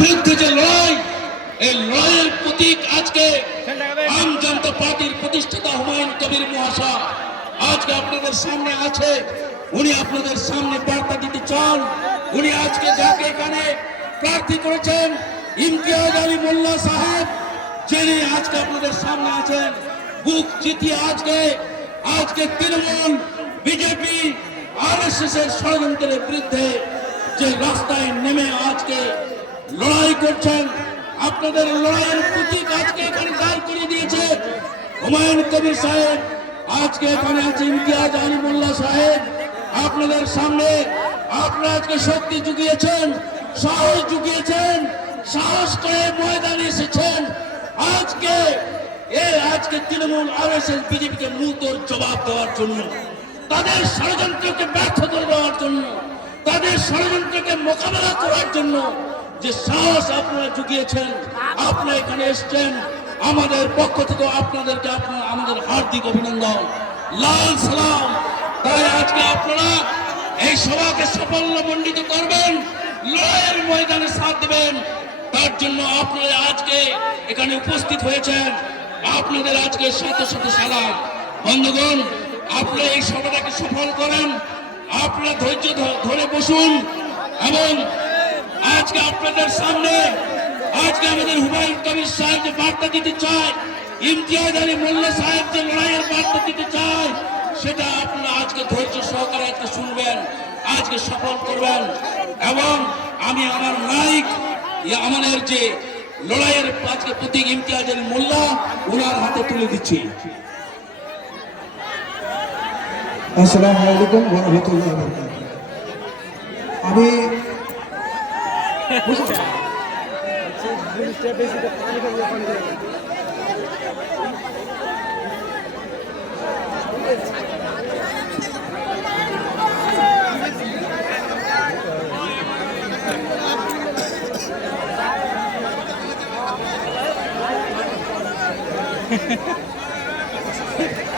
বিরুদ্ধে যে লড়াই, এই লড়াইয়ের প্রতীক আজকে আম জনতা পার্টির প্রতিষ্ঠাতা হুমায়ুন কবির মহাশয় আজকে আপনাদের সামনে আছে। উনি আপনাদের সামনে বার্তা দিতে চান। উনি আজকে যাকে এখানে প্রার্থী করেছেন ইমতিয়াজ আলী মোল্লা সাহেব, যিনি আজকে আপনাদের সামনে আছেন, বুক জিতিয়ে আজকে তৃণমূল, বিজেপি, আরএসএস এর ষড়যন্ত্রের বিরুদ্ধে যে রাস্তায় নেমে আজকে লড়াই করছেন, আপনাদের লড়াইয়ের প্রতীক আজকে এখানে দাঁড় করিয়ে দিয়েছে হুমায়ুন কবির সাহেব। আজকে এখানে আছে ইমতিয়াজ আলী মোল্লা সাহেব। আপনাদের সামনে আপনারা আজকে শক্তি জুগিয়েছেন, সাহস জুগিয়েছেন, সাহস করে ময়দানে এসেছেন আজকে তৃণমূল, আরএসএস, বিজেপিকে মুহূর্তের জবাব দেওয়ার জন্য, তাদের ষড়যন্ত্রকে ব্যর্থ করে দেওয়ার জন্য, তাদের ষড়যন্ত্রকে মোকাবেলা করার জন্য যে সাহস আপনারা জুগিয়েছেন, আপনারা এখানে এসছেন। আমাদের পক্ষ থেকে আপনাদেরকে আমাদের হার্দিক অভিনন্দন, লাল সালাম। তাই আজকে আপনারা এই সভাকে সাফল্যমণ্ডিত করবেন, লড়াইয়ের ময়দানে সাথ দেবেন। তার জন্য আপনারা আজকে এখানে উপস্থিত হয়েছেন। আপনাদের আজকে শত শত সালাম। বন্ধুগণ, আপনারা এই সভাটাকে সফল করেন। আপনারা ধৈর্য ধরে বসুন এবং আজকে আপনাদের সামনে আজকে আমাদের হুমায়ুন কবির সাহেব যে বার্তা দিতে চায়, ইমতিয়াজ আলী মোল্লা সাহেব যে লড়াইয়ের বার্তা দিতে চায়, সেটা আপনারা আজকে ধৈর্য সহকারে আজকে শুনবেন, আজকে সফল করবেন। এবং আমি আমার নায়ক, আমাদের যে লড়াইয়ের আজকে প্রতীক ইমতিয়াজ আলী মোল্লা, ওনার হাতে তুলে দিচ্ছি। আসসালামু আলাইকুম ওয়া রাহমাতুল্লাহি ওয়া বারাকাতুহু। আমি